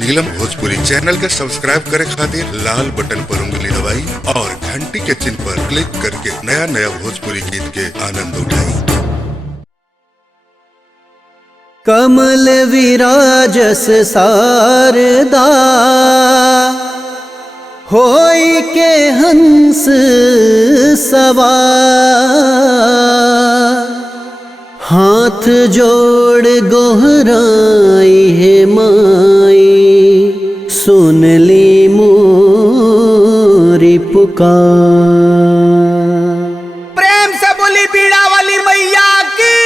नीलम Bhojpuri channel के subscribe करे खातिर लाल बटन पर उंगली दबाई और घंटी के चिन्ह पर क्लिक करके नया नया भोजपुरी गीत के आनंद उठाई। कमल विराजस शारदा होई के हंस सवार, हाथ जोड़ गोहराई है माई, सुन ली मोरी पुकार। प्रेम से बोली बीड़ा वाली मैया की।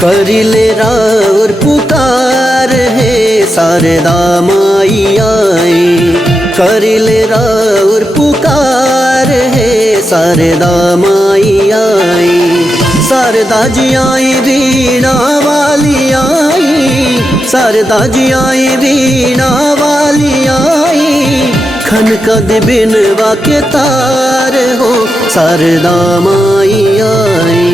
करिले राउर पुकार है शारदा माई आई, करिले राउर पुकार है शारदा माई आई। शारदा जी आई बीणा वाली आई, शारदा जी आई बीणा वाली आई, खनकद बिनवा के तार हो शारदा माई आई।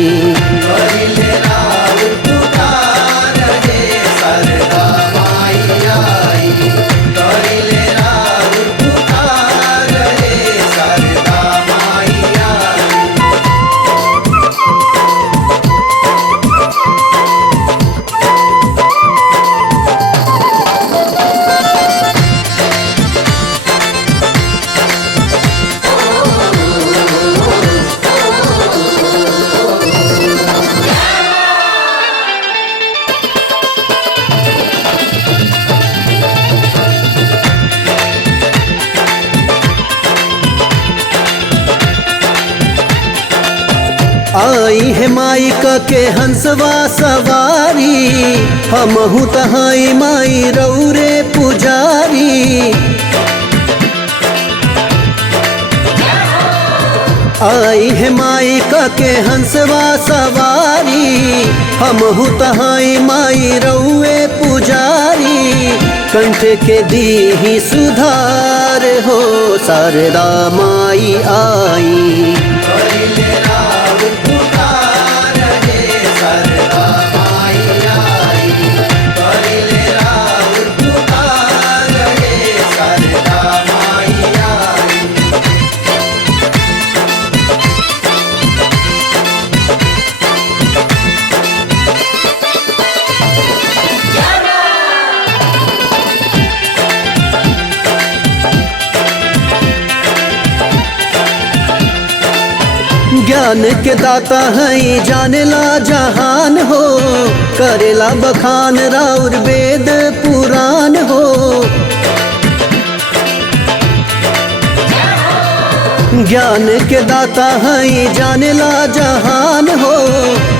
आई है माई के हंसवा सवारी, हमहु तहाई माई रौरे पुजारी। आई है माई के हंसवा सवारी, हमहु तहाई माई रौरे पुजारी। कंठ के दीही सुधार हो शारदा माई आई। ज्ञान के दाता है जानेला जहान हो, करेला बखान राउर वेद पुराण हो। ज्ञान के दाता है जानेला जहान हो,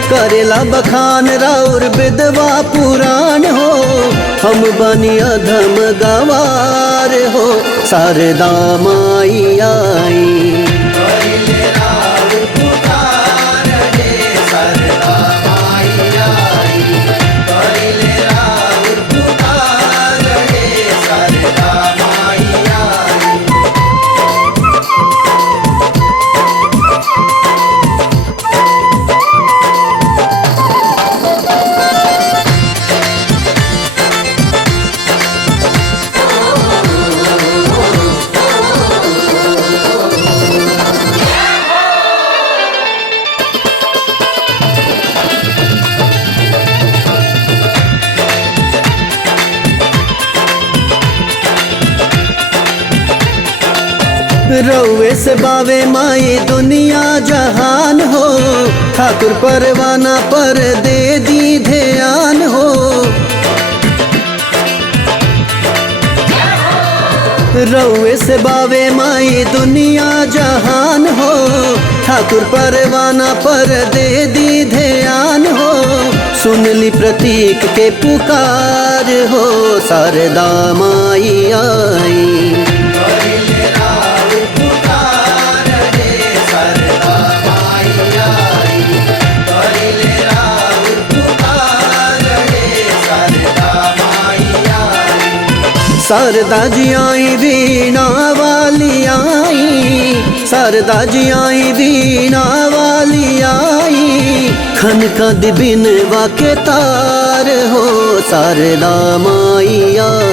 करेला बखान राउर वेदवा पुराण हो। हम बनी अधम गवार हो शारदा माई आई। रउए से बावे माई दुनिया जहान हो, ठाकुर परवाना पर दे दी ध्यान हो। रउए से बावे माई दुनिया जहान हो, ठाकुर परवाना पर दे दी ध्यान हो। सुन ली प्रतीक के पुकार हो शारदा माई आई। शारदा जी आई वीणा वाली आई, शारदा जी आई वीणा वाली आई, खनका दिबिन वाके तार हो शारदा माई आई।